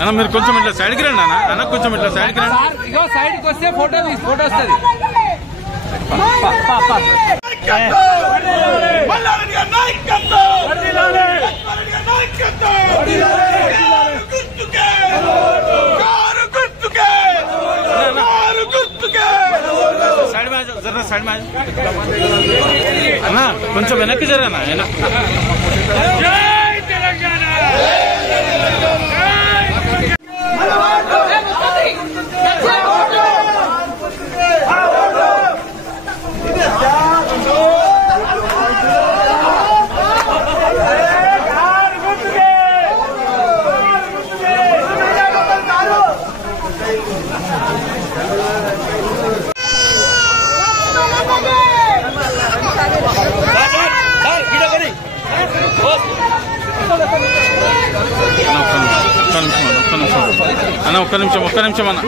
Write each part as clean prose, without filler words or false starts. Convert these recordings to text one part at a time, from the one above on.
అన్న మీరు కొంచెం ఇట్లా సైడ్కి రండి అన్న కొంచెం ఇట్లా సైడ్కి రండి. ఇగో సైడ్కి వస్తే ఫోటో వస్తుంది. సైడ్ మ్యాచ్ అన్న కొంచెం వెనక్కి జరగనా వెనక్కి. ఒక్క నిమిషం అన్న.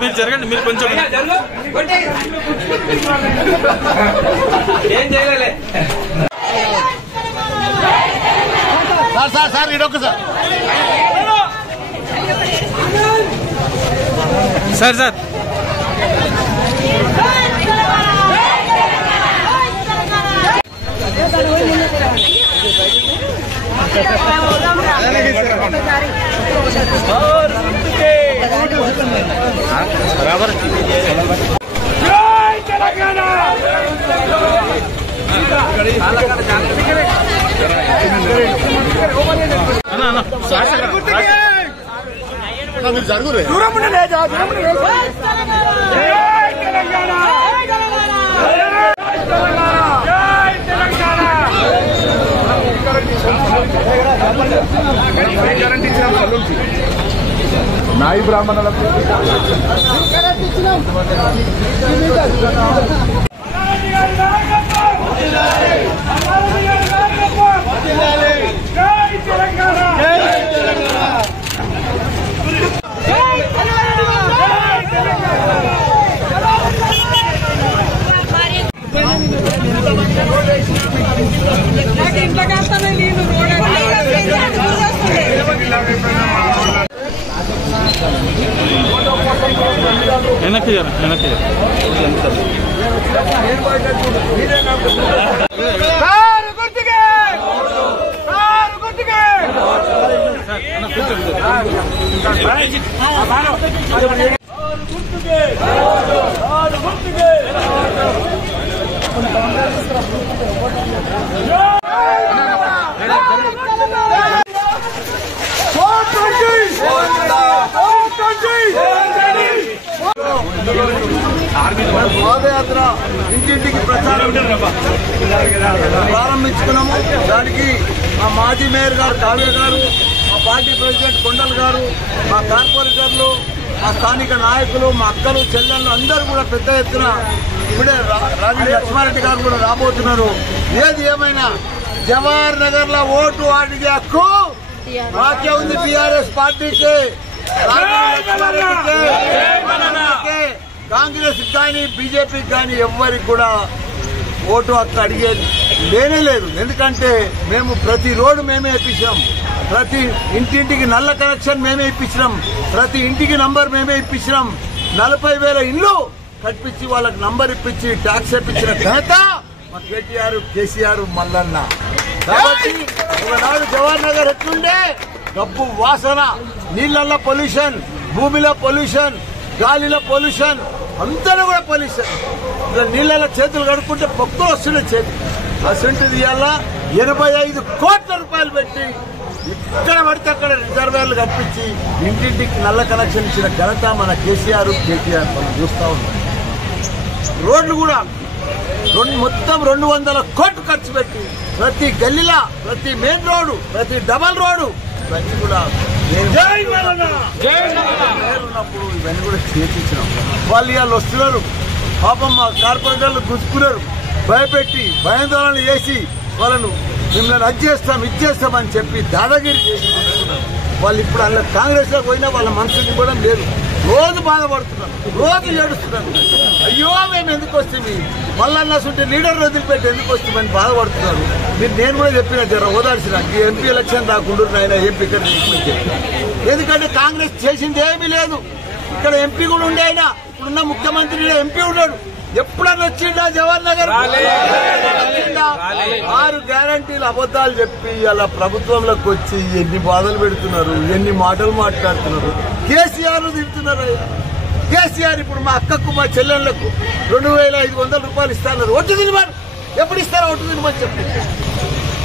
మీరు జరగండి, మీరు కొంచెం ఏం చేయలే సార్ ఇడొక్క సార్ బరాబర్ జరుగురే నాయి బ్రాహ్మణులకు వెనక్కి పాదయాత్ర ఇంటింటికి ప్రచారం ప్రారంభించుకున్నాము. దానికి మా మాజీ మేయర్ గారు కావ్య గారు, మా పార్టీ ప్రెసిడెంట్ కొండల్ గారు, మా కార్పొరేటర్లు, మా స్థానిక నాయకులు, మా అక్కలు చెల్లెళ్ళు అందరూ కూడా పెద్ద ఎత్తున ఇప్పుడే రాజీ లక్ష్మారెడ్డి గారు కూడా రాబోతున్నారు. ఏది ఏమైనా జవహర్ నగర్ లో ఓటు అడిగే హక్కు మాకే ఉంది. బీఆర్ఎస్ పార్టీకి, కాంగ్రెస్ కానీ బీజేపీకి కానీ ఎవ్వరికి కూడా ఓటు హక్కు అడిగేది లేనే లేదు. ఎందుకంటే మేము ప్రతి రోడ్డు మేమే ఇప్పించాం, ప్రతి ఇంటింటికి నల్ల కనెక్షన్ మేమే ఇప్పించినాం, ప్రతి ఇంటికి నంబర్ మేమే ఇప్పించినాం. 40,000 ఇండ్లు కట్టించి వాళ్ళకి నంబర్ ఇప్పించి ట్యాక్స్ ఇప్పించిన ఘనత మా కేటీఆర్, కేసీఆర్, మల్లన్న. కాబట్టి ఒకనాడు జవహర్ నగర్ ఎట్లుండే డబ్బు వాసన, నీళ్లలో పొల్యూషన్, భూమిలో పొల్యూషన్, గాలిలో పొల్యూషన్, అంతలో కూడా పొల్యూషన్. నీళ్ళలో చేతులు కడుక్కుంటే పొక్కులు వస్తున్నాయి చేతులు. అసంటిది ఇవాళ 85 కోట్ల రూపాయలు పెట్టి ఇక్కడ పడితే అక్కడ రిజర్వాయర్లు కల్పించి ఇంటింటికి నల్ల కనెక్షన్ ఇచ్చిన ఘనత మన కేసీఆర్, కేటీఆర్ మనం చూస్తా ఉన్నాం. రోడ్లు కూడా మొత్తం 200 కోట్లు ఖర్చు పెట్టి ప్రతి గల్లీలా, ప్రతి మెయిన్ రోడ్డు, ప్రతి డబల్ రోడ్డు ఇవన్నీ కూడా ఉన్నప్పుడు ఇవన్నీ కూడా చేపించినాం. వాళ్ళు ఇవాళ వస్తున్నారు, పాపం మా కార్పొరేటర్లు గుర్తుకున్నారు, భయపెట్టి భయాందోళన చేసి వాళ్ళను మిమ్మల్ని అది చేస్తాం ఇది చేస్తామని చెప్పి దాదాగిరి చేసి వాళ్ళు ఇప్పుడు అలా కాంగ్రెస్ లో పోయినా వాళ్ళ మనసుకి కూడా లేదు. రోజు బాధపడుతున్నారు, రోజు ఏడుస్తున్నారు. అయ్యో మేము ఎందుకు వస్తుంది, మళ్ళీ ఉంటే లీడర్ వదిలిపెట్టి ఎందుకు వస్తుందని బాధపడుతున్నారు. నేను కూడా చెప్పిన జర ఓదార్చిన ఈ ఎంపీ ఎలక్షన్ రాకుండా ఆయన ఎంపీ ఇక్కడ ఎందుకంటే కాంగ్రెస్ చేసింది ఏమీ లేదు. ఇక్కడ ఎంపీ కూడా ఉండే ఆయన, ఇప్పుడున్న ముఖ్యమంత్రి ఎంపీ ఉన్నాడు. ఎప్పుడన్నా వచ్చిండా జవహర్ నగర్? 6 గ్యారంటీలు అబద్దాలు చెప్పి అలా ప్రభుత్వంలోకి వచ్చి ఎన్ని బాధలు పెడుతున్నారు, ఎన్ని మాటలు మాట్లాడుతున్నారు. కేసీఆర్ తిడుతున్నారు. కేసీఆర్ ఇప్పుడు మా అక్కకు మా చెల్లెళ్లకు 2500 రూపాయలు ఇస్తున్నారు. ఒట్టు తినమని ఎప్పుడు ఇస్తారో ఒట్టు తినమని చెప్పి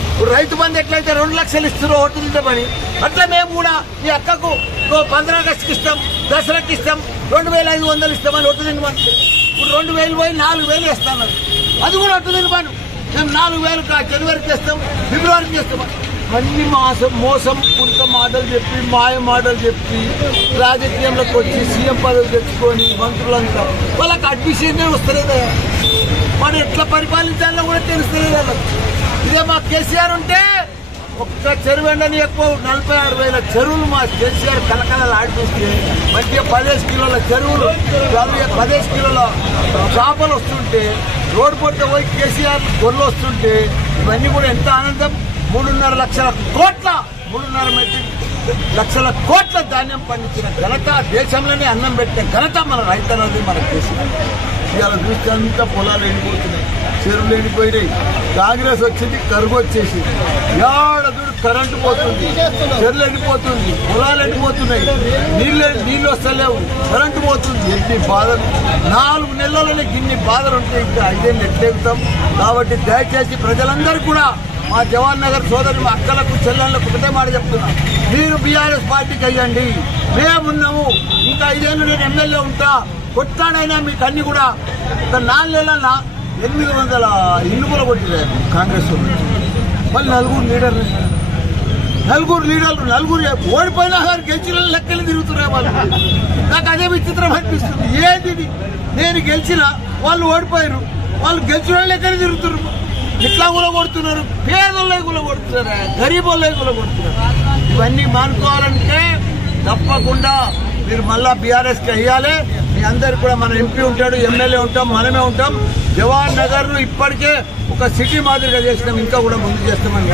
ఇప్పుడు రైతు బంధు ఎట్లయితే 2 లక్షలు ఇస్తున్నారో ఒట్టు తింటామని అట్లా మేము కూడా మీ అక్కకు 15 ఆగస్టుకి ఇస్తాం, దసరాకి ఇస్తాం, 2500 ఇస్తామని ఒట్టు తినమని. ఇప్పుడు 2000 పోయి 4000 ఇస్తాను. అది కూడా ఒట్టు తినమని. మేము 4000 జనవరికి ఇస్తాం, ఫిబ్రవరికి ఇస్తాం. అన్ని మోసం పుంత మాటలు చెప్పి మాయ మాటలు చెప్పి రాజకీయంలోకి వచ్చి సీఎం పదవి తెచ్చుకొని మంత్రులంతా వాళ్ళకి అడ్మిషన్ వస్తలేదా, వాడు ఎట్లా పరిపాలించాలో కూడా తెలుస్తలేదు వాళ్ళకి. ఇదే మా కేసీఆర్ ఉంటే ఒక్క చెరువు ఎండని ఎక్కువ 46,000 చెరువులు మా కేసీఆర్ కలకలలు ఆడిపిస్తే మంచిగా 15 కిలోల చెరువులు 15 కిలోల చేపలు వస్తుంటే రోడ్డు పొట్ట పోయి కేసీఆర్ గొర్రెలు వస్తుంటే ఇవన్నీ కూడా ఎంత ఆనందం. 3.5 లక్షల కోట్ల 3.5 లక్షల కోట్ల ధాన్యం పండించిన ఘనత, దేశంలోనే అన్నం పెట్టిన ఘనత మన రైతన్నది, మన కేసీఆర్. ఇవాళ చూస్తే అంతా పొలాలు ఎండిపోతున్నాయి, చెరువులు ఎండిపోయినాయి. కాంగ్రెస్ వచ్చింది, కరువు వచ్చేసి ఏడదుడు కరెంటు పోతుంది, చెరువులు ఎండిపోతుంది, పొలాలు ఎండిపోతున్నాయి, నీళ్లు వస్తలేవు, కరెంటు పోతుంది. ఎన్ని బాధలు, 4 నెలల్లోనే గిన్ని బాధలు ఉంటే ఇంకా 5 ఏళ్ళు ఎట్లెగుతాం. కాబట్టి దయచేసి ప్రజలందరూ కూడా మా జవహర్ నగర్ సోదరు మా అక్కలకు చెల్లెళ్లకు ఒకటే మాట చెప్తున్నా, మీరు బీఆర్ఎస్ పార్టీకి అయ్యండి, మేమున్నాము. ఇంకా 5 ఏళ్ళు నేను ఎమ్మెల్యే ఉంటా, కొట్లాడైనా మీకు అన్ని కూడా. ఒక 4 నెలల 800 ఇల్లు కూడా కొట్టినారు కాంగ్రెస్ వాళ్ళు. 4 లీడర్లు ఓడిపోయినా కానీ గెలిచిన లెక్కలు తిరుగుతున్నారు వాళ్ళు. నాకు అదే విచిత్రం అనిపిస్తుంది. ఏంది నేను గెలిచిన వాళ్ళు ఓడిపోయారు, వాళ్ళు గెలిచిన లెక్కలు తిరుగుతున్నారు. ఇట్లా కూడా కొడుతున్నారు, పేదోళ్ళే కూడా కొడుతున్నారు, గరీబోళ్ళే కూడా కొడుతున్నారు. ఇవన్నీ మానుకోవాలంటే తప్పకుండా మీరు మళ్ళా బీఆర్ఎస్కి వెయ్యాలి. మీ అందరు కూడా మన ఎంపీ ఉంటాడు, ఎమ్మెల్యే ఉంటాం, మనమే ఉంటాం. జవహర్ నగర్ ను ఇప్పటికే ఒక సిటీ మాదిరిగా చేసినాం, ఇంకా కూడా ముందు చేస్తామని